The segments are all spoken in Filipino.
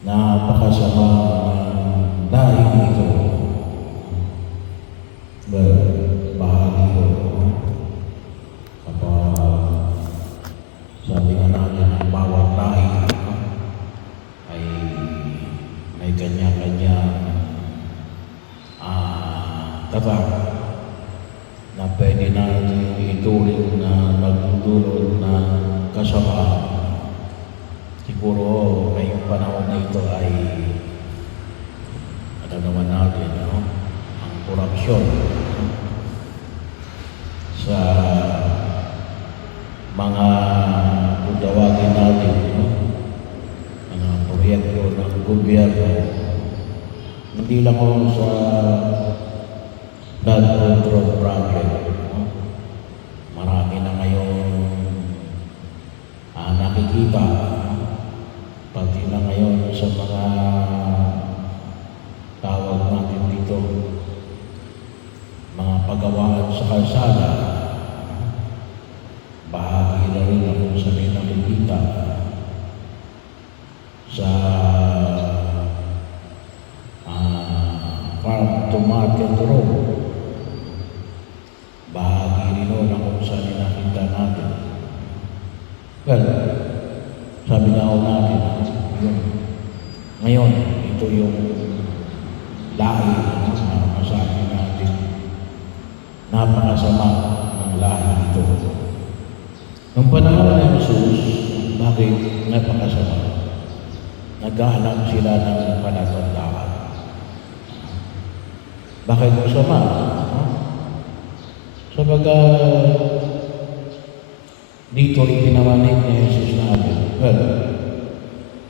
napakasama ng dahil ito. Bahagi ko, kapag sabi nga natin ang bawat dahil ay may kanya-kanyang tatak na pwede natin ituring na magdudulot ng kasamaan. Siguro ngayong panahon na ito ay ano naman natin, ang korupsyon sa mga tawagin natin, mga proyekto ng gobyerno. Hindi lang ako sa flood control project. Marami na ngayong nakikita, pati na ngayon sa mga tawag natin dito, mga pagawaan sa kalsada, bahagi na rin ako sa may nakikita sa farm to market road. Bahagi rin nun kung saan nakita natin. Well, sabi nga ako natin, ngayon, ito yung lahi na masabi natin, napakasama ng lahi ito. Nung panahon ng Jesus, bakit napakasama? Naghahanap sila ng palatandaan. Bakit masama? Sabagat dito ipinawanig ni Jesus natin. Well,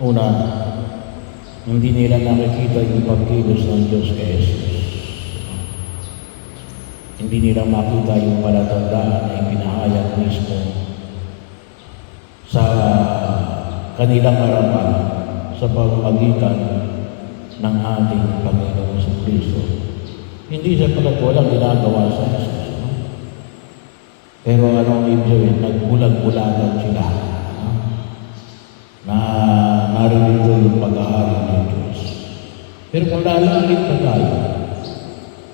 una, hindi nila nakikita yung pagkilos ng Diyos kay Jesus. Hindi nila makita yung palatandaan na ipinahayag mismo sa kanilang harapan sa pamamagitan ng ating Panginoon sa Kristo. Hindi sapagkat walang ginagawa sa Jesus. Pero anong ibig sabihin? Nagbulag-bulagan sila na narito yung pag-ahari ng Diyos. Pero kung lalangit na tayo,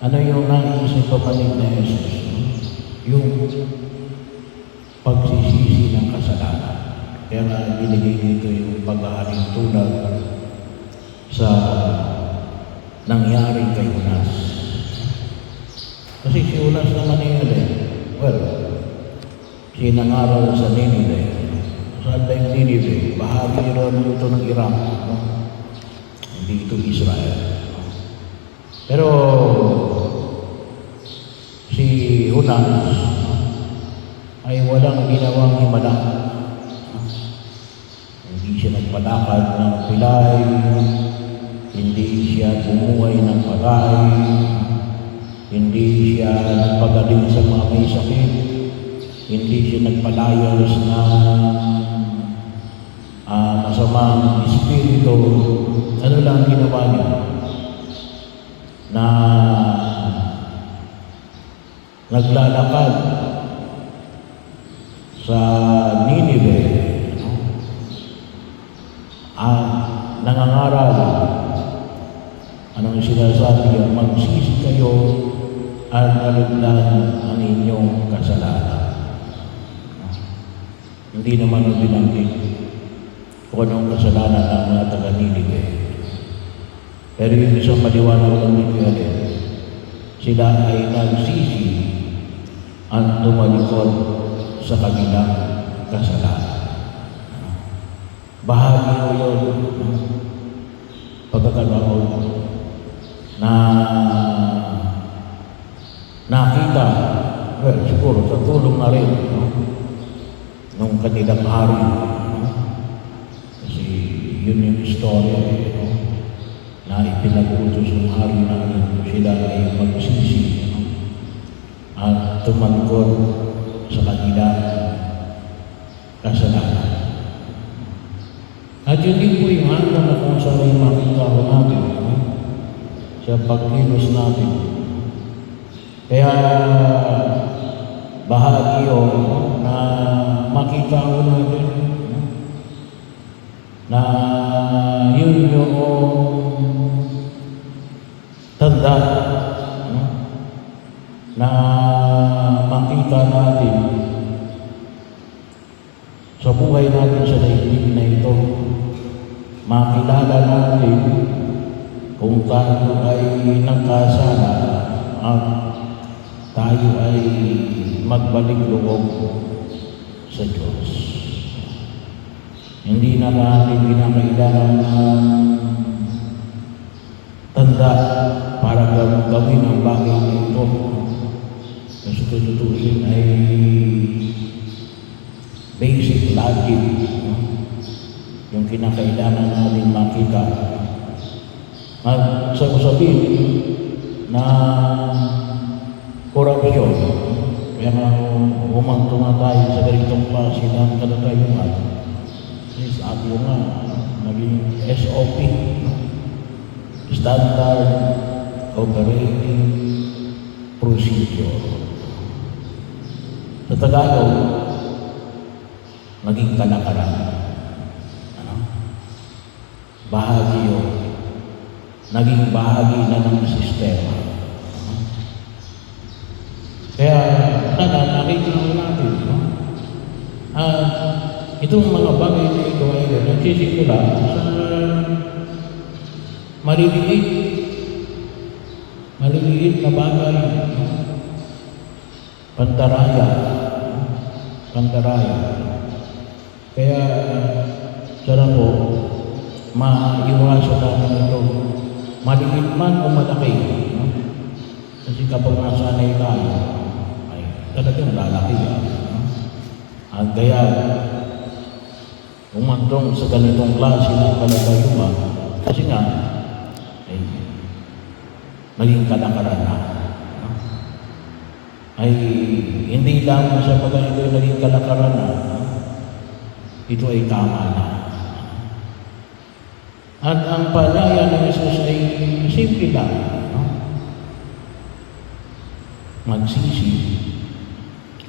ano yung naisip papanig na Jesus? Yung pagsisisi ng kasalanan. Kaya nga binigay dito yung pag-aharing tulad sa nangyari kay Jonas. Kasi si Jonas naman sinangaral sa Ninive. Saan ba yung Ninive? Bahagi rin ito ng Iraq. Hindi ito Israel. Pero si Jonas ay walang ginawang himala. Hindi siya nagpalakad ng pilay, hindi siya bumuhay ng patay, hindi siya nagpagaling sa mga may sakit, hindi siya nagpalayas ng masamang espiritu. Ano lang ginawa niya? Na naglalakad sa Ninive, nangangaral. Anong sinasabi niya? Magsisi kayo at alugdan ang inyong kasalanan. Hindi naman ang binanggit kung anong kasalanan ng mga taga-Ninive. Pero yung isang maliwanag ng Ninive, sila ay nagsisi at tumalikod sa kanilang kasalanan. Bahagi ko yun pagkakataon na nakita, well, siguro sa tulong na rin nung kanilang hari. Kasi yun yung istorya na ipinag-utos ng hari namin, sila ay magsisi at tumalikod sa kanilang kasalanan. At yun din po yung handa na kung saan ay makita ko natin sa pagkilos natin. Kaya bahagi yun na makita ko natin na yun yung makilala natin kung tayo ay nagkasala at tayo ay magbalik loob sa Diyos. Hindi na natin kinakailangan ng tanda para gawin ang bagay na ito. Kasi tututusin ay basic logic, no? Yung kinakailangan natin makita. At sabihin na korupsyon, kaya nga humanto na tayo sa ganitong klase ng katatayuan. Sabi ko nga, naging SOP, Standard Operating Procedure. Sa Tagalog, naging kalakaran. Bahagi yun. Naging bahagi na ng sistema. Kaya, sana nakikita natin, no? Itong mga bagay na ito ay nagsisimula sa maliliit na bagay, pandaraya. Kaya, sana po, maiwasan natin ito, maliit man o malaki. No? Kasi kapag nasanay tayo, ay talagang lalaki yan. No? At kaya, umandong sa ganitong klase ng kalatayuan, kasi nga, ay naging kalakaran na. No? Ay hindi lang sa pagka ito ay naging kalakaran na, ito ay tama na. At ang palaya ng Jesus ay simple lang. No? Magsisi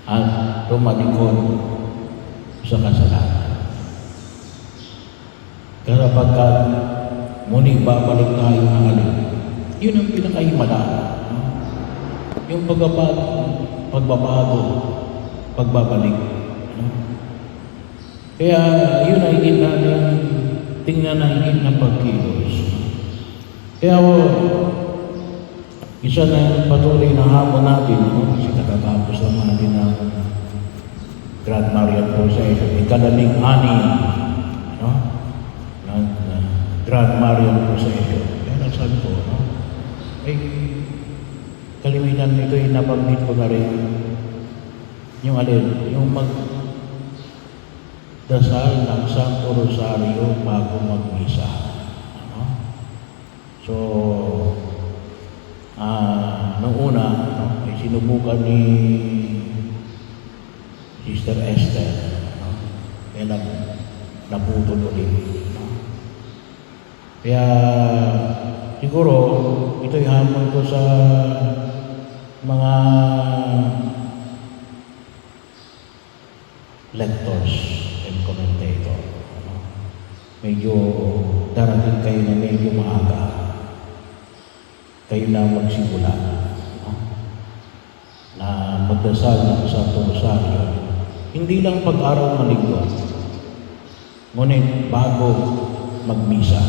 at tumalikod sa kasalanan. Kaya pagka muling babalik tayo ng alin, yun ang pinakahimala. No? Yung pagbabago, pagbabalik. No? Kaya yun ay higit natin tingnan na higit na pagkilos. Kaya isa na patuloy na hamon natin, no? Kasi katatapos lang natin ng Grand Marian Procession, ika-12, no? Grand Marian Procession. Kaya nagsabi ko, no? Kalimitan nito ay nabanggit ko na rin yung alin, yung dasal ng Santo Rosario bago magmisa. Ano? So, nung una, no, ay sinubukan ni Sister Esther. No? Kaya naputol ulit. No? Kaya, siguro, ito'y hamon ko sa mga lectors and commentator. Medyo darating kayo na medyo maaga. Kayo na magsimula. Na magdasal ng Santo Rosario. Hindi lang pag-araw ng linggo. Ngunit bago magmisa.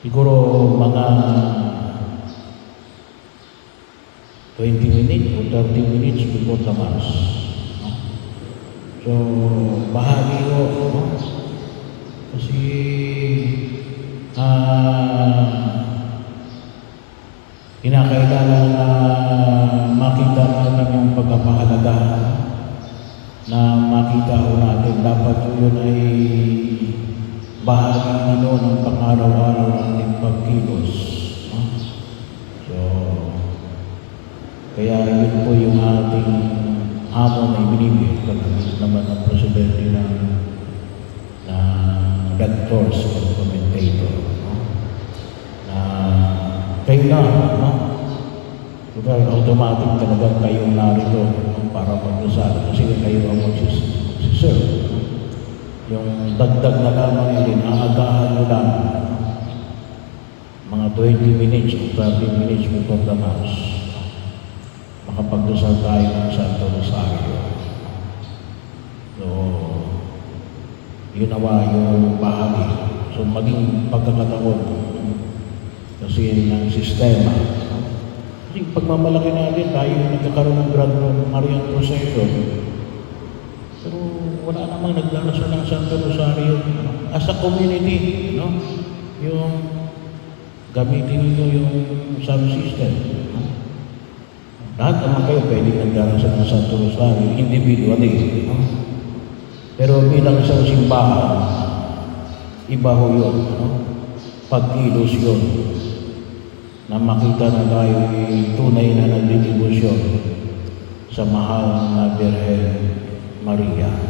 Siguro mga 20 minutes o 30 minutes before the Mass. So, bahagi ko, no? Kasi, kinakailangan na makita natin yung pagpapahalaga na makita ko natin. Dapat yun ay bahagi nito ng pang-araw-araw natin pagkilos. No? So, kaya yun po yung ating hamon ay binibigay pagkakit naman ng presidente ng lectors o commentator. No? Na kayo na, no? Kaya automatic talagang kayo narito para magdasal kasi kayo ang magsiserve. Yung dagdag na lamang yun, aagahan nyo lang mga 20 minutes o 30 minutes before the Mass. Makapagdasal tayo ng Santo Rosario. So, yun nawa yung bahagi. So maging pagkakataon kasi ng sistema. Kasi pagmamalaki natin, tayo nagkakaroon ng Grand Marian Procession. Pero wala namang nagdarasal ng Santo Rosario. As a community, no? Yung gamitin nyo yung sound system. Lahat naman kayo pwedeng nagdarasal ng Santo Rosario, individually. No? Pero bilang isang simbahan, iba ho yun. No? Pagkilos yun. Na makita na tayo tunay na nagdidibusyon sa mahal na Birhen Maria.